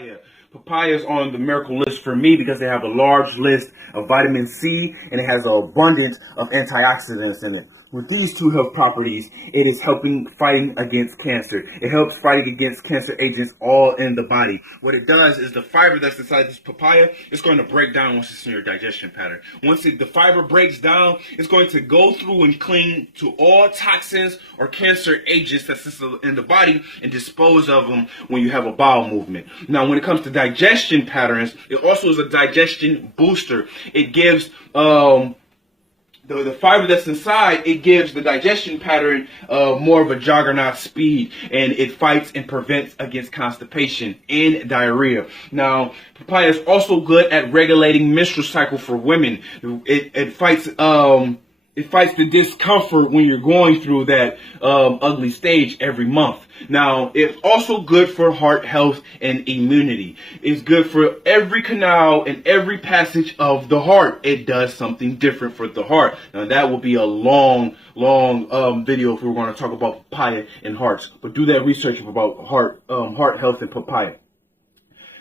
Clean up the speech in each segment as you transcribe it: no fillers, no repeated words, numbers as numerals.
papaya. Papaya is on the miracle list for me because they have a large list of vitamin C and it has an abundance of antioxidants in it. With these two health properties, it is helping fighting against cancer. It helps fighting against cancer agents all in the body. What it does is the fiber that's inside this papaya, it's going to break down once it's in your digestion pattern. Once the fiber breaks down, it's going to go through and cling to all toxins or cancer agents that's in the body and dispose of them when you have a bowel movement. Now, when it comes to digestion patterns, it also is a digestion booster. It gives the fiber that's inside, it gives the digestion pattern more of a juggernaut speed, and it fights and prevents against constipation and diarrhea. Now, papaya is also good at regulating menstrual cycle for women. It fights the discomfort when you're going through that ugly stage every month. Now, it's also good for heart health and immunity. It's good for every canal and every passage of the heart. It does something different for the heart. Now, that will be a long video if we're going to talk about papaya and hearts. But do that research about heart health and papaya.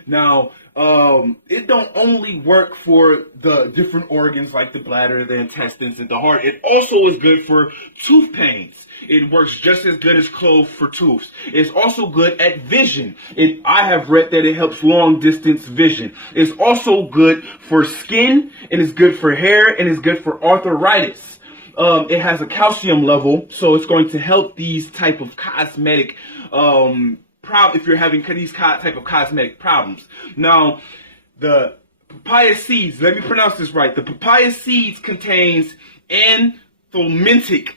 Now, it don't only work for the different organs like the bladder, the intestines, and the heart. It also is good for tooth pains. It works just as good as clove for tooths. It's also good at vision. I have read that it helps long distance vision. It's also good for skin, and it's good for hair, and it's good for arthritis. It has a calcium level, so it's going to help these type of cosmetic if you're having these type of cosmetic problems. Now, the papaya seeds, let me pronounce this right. The papaya seeds contains anthelmintic.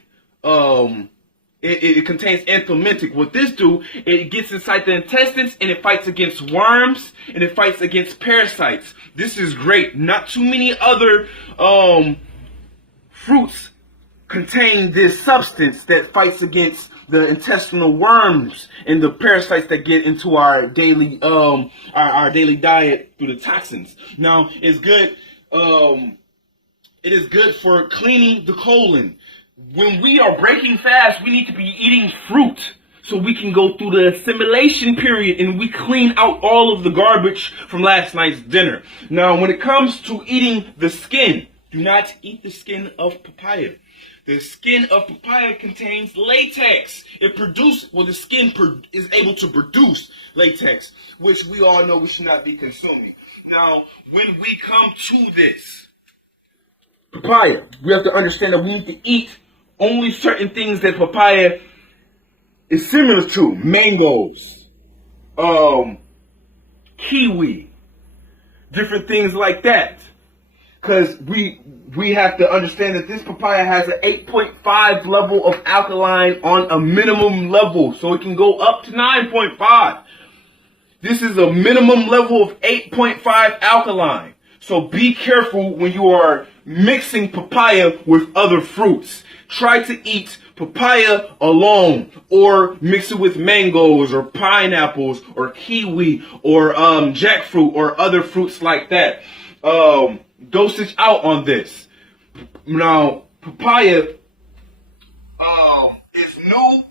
It contains anthelmintic. What this do, it gets inside the intestines and it fights against worms and it fights against parasites. This is great. Not too many other fruits contain this substance that fights against the intestinal worms and the parasites that get into our daily our daily diet through the toxins. Now, it's good. It is good for cleaning the colon. When we are breaking fast, we need to be eating fruit so we can go through the assimilation period and we clean out all of the garbage from last night's dinner. Now, when it comes to eating the skin, do not eat the skin of papaya. The skin of papaya contains latex. The skin is able to produce latex, which we all know we should not be consuming. Now, when we come to this papaya, we have to understand that we need to eat only certain things that papaya is similar to. Mangoes, kiwi, different things like that. Because we have to understand that this papaya has an 8.5 level of alkaline on a minimum level. So it can go up to 9.5. This is a minimum level of 8.5 alkaline. So be careful when you are mixing papaya with other fruits. Try to eat papaya alone or mix it with mangoes or pineapples or kiwi or jackfruit or other fruits like that. Dosage out on this. Now, papaya is new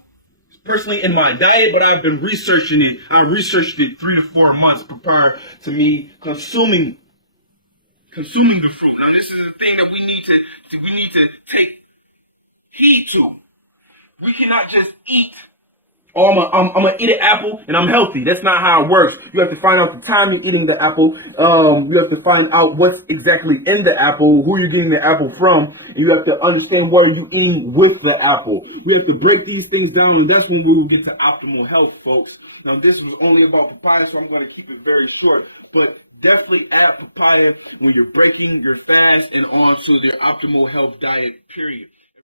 personally in my diet, but I've been researching it. I researched it 3 to 4 months prior to me consuming the fruit. Now, this is the thing that we need to take heed to. We cannot just eat. Oh, I'm gonna eat an apple and I'm healthy. That's not how it works. You have to find out the time you're eating the apple. You have to find out what's exactly in the apple, who you're getting the apple from, and you have to understand what are you eating with the apple. We have to break these things down, and that's when we will get to optimal health, folks. Now, this was only about papaya, so I'm going to keep it very short, but definitely add papaya when you're breaking your fast and on to your optimal health diet, period.